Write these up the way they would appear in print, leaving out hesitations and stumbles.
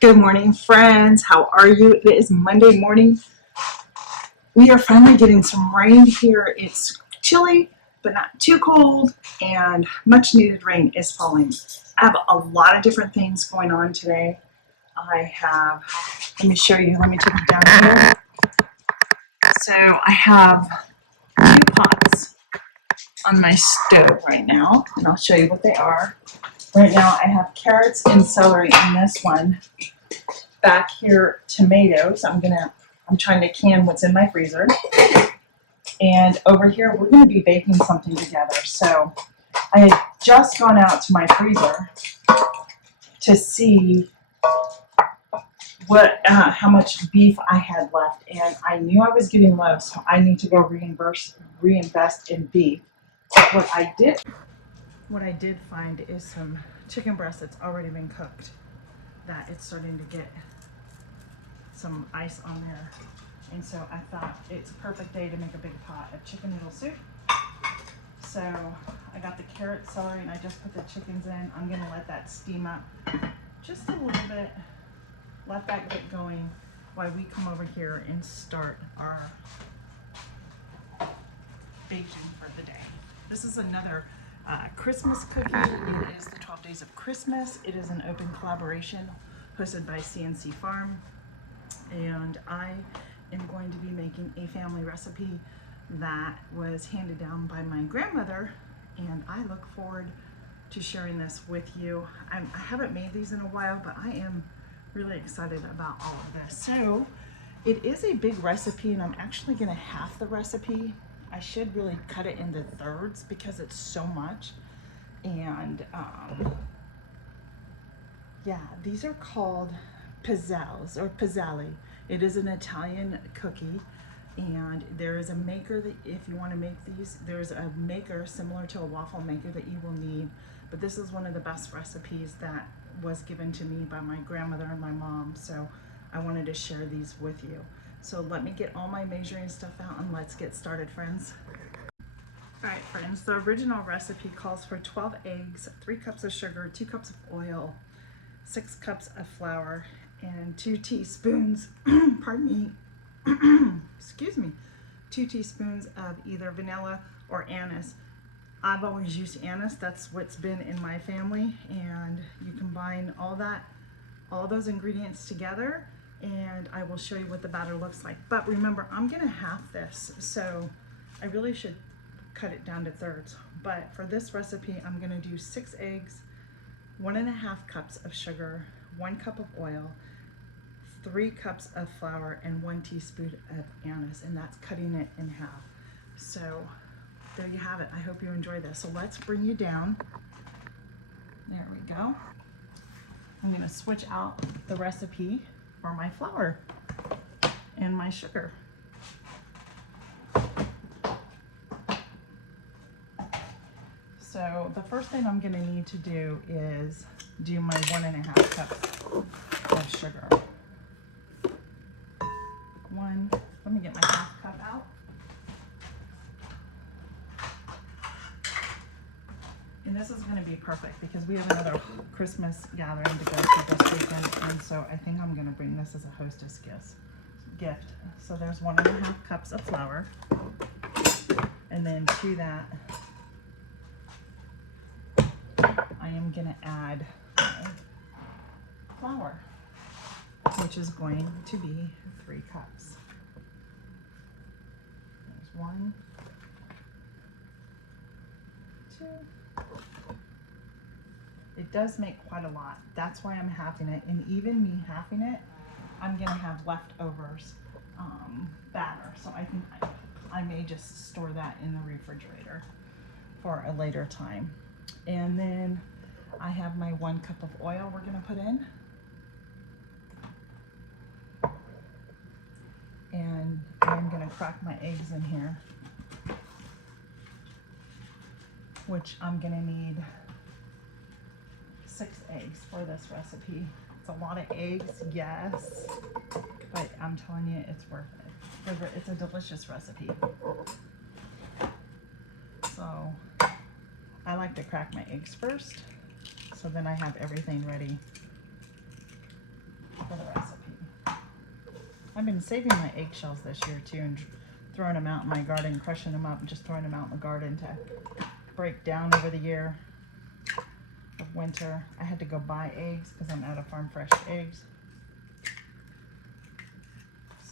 Good morning, friends. How are you? It is Monday morning. We are finally getting some rain here. It's chilly, but not too cold, and much needed rain is falling. I have a lot of different things going on today. Let me show you. Let me take it down here. So I have 2 pots on my stove right now, and I'll show you what they are. Right now I have carrots and celery in this one. Back here, tomatoes. I'm trying to can what's in my freezer. And over here, we're going to be baking something together. So I had just gone out to my freezer to see how much beef I had left, and I knew I was getting low, so I need to go reinvest in beef. But what I did find is some chicken breast that's already been cooked. That it's starting to get some ice on there. And so I thought it's a perfect day to make a big pot of chicken noodle soup. So I got the carrot, celery, and I just put the chickens in. I'm gonna let that steam up just a little bit. Let that get going while we come over here and start our baking for the day. This is another Christmas cookie. It is the 12 Days of Christmas. It is an open collaboration hosted by CNC Farm. And I am going to be making a family recipe that was handed down by my grandmother, and I look forward to sharing this with you. I haven't made these in a while, but I am really excited about all of this. So it is a big recipe, and I'm actually going to half the recipe. I should really cut it into thirds because it's so much. And yeah, these are called Pizzelles or Pizzelle. It is an Italian cookie, and there is a maker that if you want to make these, there's a maker similar to a waffle maker that you will need. But this is one of the best recipes that was given to me by my grandmother and my mom, so I wanted to share these with you. So let me get all my measuring stuff out and let's get started, friends. All right, friends, the original recipe calls for 12 eggs, 3 cups of sugar, 2 cups of oil, 6 cups of flour, and 2 teaspoons, pardon me, excuse me, 2 teaspoons of either vanilla or anise. I've always used anise. That's what's been in my family, and you combine all those ingredients together, and I will show you what the batter looks like. But remember, I'm gonna half this, so I really should cut it down to thirds. But for this recipe, I'm gonna do 6 eggs, 1.5 cups of sugar, 1 cup of oil, 3 cups of flour, and 1 teaspoon of anise, and that's cutting it in half. So there you have it. I hope you enjoy this. So let's bring you down. There we go. I'm gonna switch out the recipe for my flour and my sugar. So the first thing I'm gonna need to do is do my 1.5 cups of sugar. Let me get my half cup out. And this is gonna be perfect because we have another Christmas gathering to go to this weekend, and so I think I'm gonna bring this as a hostess gift. So there's 1.5 cups of flour, and then to that, I am gonna add my flour, which is going to be 3 cups. There's 1, 2. It does make quite a lot. That's why I'm halving it. And even me halving it, I'm gonna have leftovers batter. So I think I may just store that in the refrigerator for a later time. And then I have my 1 cup of oil we're gonna put in. And I'm gonna crack my eggs in here, which I'm gonna need 6 eggs for this recipe. It's a lot of eggs, yes, but I'm telling you, it's worth it. It's a delicious recipe. So I like to crack my eggs first, so then I have everything ready for the recipe. I've been saving my eggshells this year too and throwing them out in my garden, crushing them up and just throwing them out in the garden to break down over the year of winter. I had to go buy eggs because I'm out of farm fresh eggs.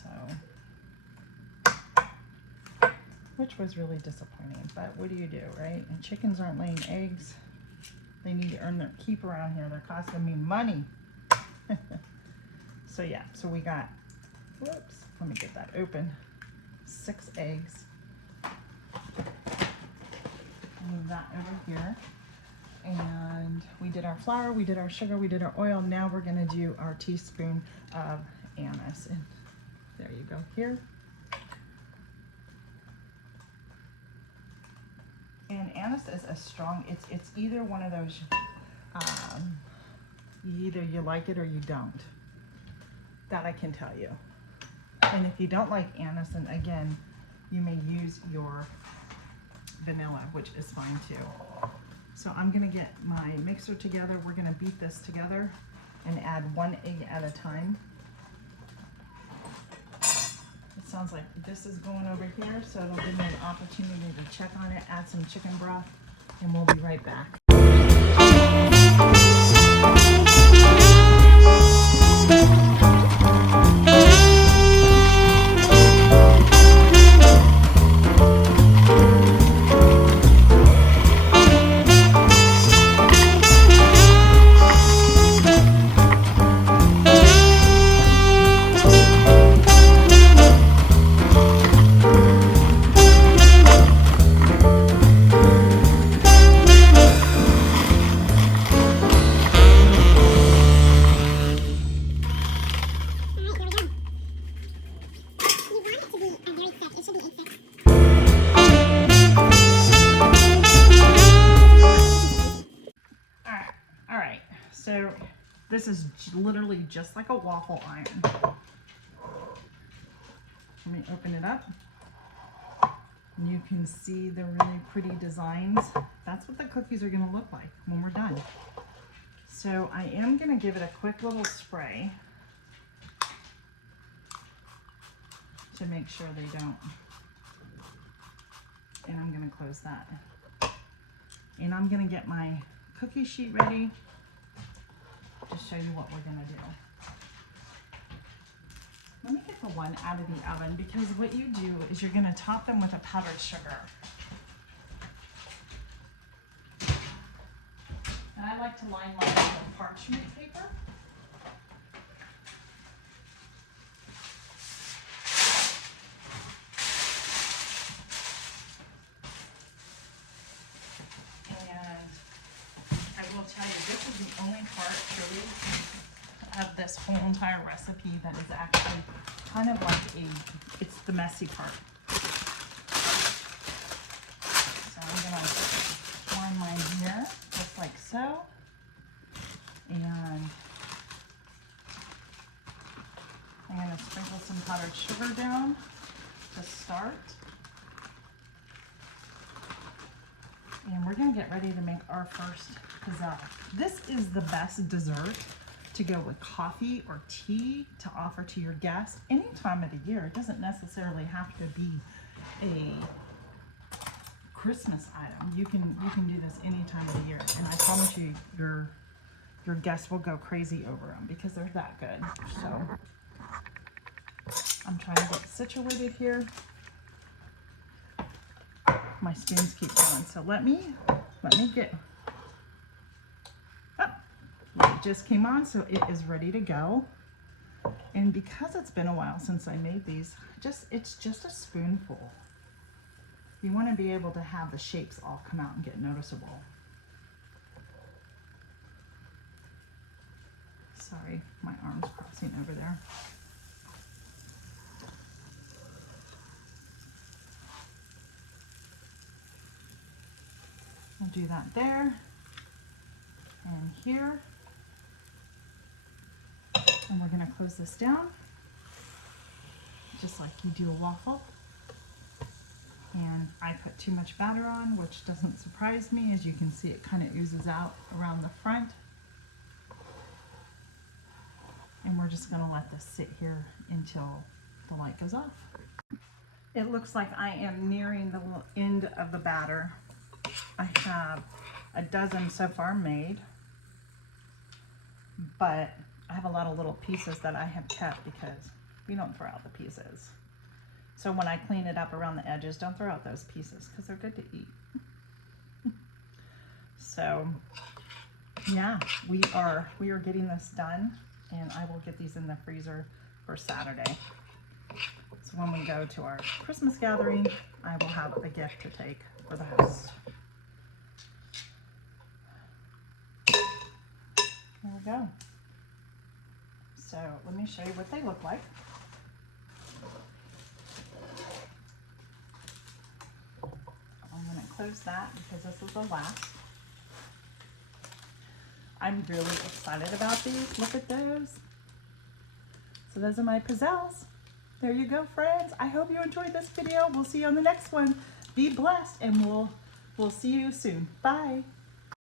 So, which was really disappointing, but what do you do, right? And chickens aren't laying eggs. They need to earn their keep around here. They're costing me money. So yeah, so we got, whoops, let me get that open. 6 eggs. Move that over here. And we did our flour, we did our sugar, we did our oil. Now we're gonna do our teaspoon of anise. And there you go here. And anise is a strong, it's either one of those, either you like it or you don't. That I can tell you. And if you don't like anise, then again, you may use your vanilla, which is fine too. So I'm gonna get my mixer together. We're gonna beat this together and add 1 egg at a time. It sounds like this is going over here, so it'll give me an opportunity to check on it, add some chicken broth, and we'll be right back. So this is literally just like a waffle iron. Let me open it up. And you can see the really pretty designs. That's what the cookies are gonna look like when we're done. So I am gonna give it a quick little spray to make sure they don't. And I'm gonna close that. And I'm gonna get my cookie sheet ready to show you what we're gonna do. Let me get the one out of the oven, because what you do is you're gonna top them with a powdered sugar. And I like to line mine with parchment paper. Tell you, this is the only part really of this whole entire recipe that is actually kind of like it's the messy part. So I'm gonna line mine here, just like so. And I'm gonna sprinkle some powdered sugar down to start. And we're gonna get ready to make our first pizzelle. This is the best dessert to go with coffee or tea to offer to your guests any time of the year. It doesn't necessarily have to be a Christmas item. You can do this any time of the year, and I promise you, your guests will go crazy over them because they're that good. So I'm trying to get situated here. My spoons keep going, so let me get, oh, it just came on, so it is ready to go. And because it's been a while since I made these, it's just a spoonful. You want to be able to have the shapes all come out and get noticeable. Sorry, my arm's crossing over there. I'll do that there and here. And we're gonna close this down, just like you do a waffle. And I put too much batter on, which doesn't surprise me. As you can see, it kind of oozes out around the front. And we're we're just gonna let this sit here until the light goes off. It looks like I am nearing the end of the batter. I have a dozen so far made, but I have a lot of little pieces that I have kept because we don't throw out the pieces. So when I clean it up around the edges, don't throw out those pieces because they're good to eat. So yeah, we are getting this done, and I will get these in the freezer for Saturday. So when we go to our Christmas gathering, I will have a gift to take for the host. There we go. So let me show you what they look like. I'm going to close that because this is the last. I'm really excited about these. Look at those. So those are my Pizzelles. There you go, friends. I hope you enjoyed this video. We'll see you on the next one. Be blessed, and we'll see you soon. Bye.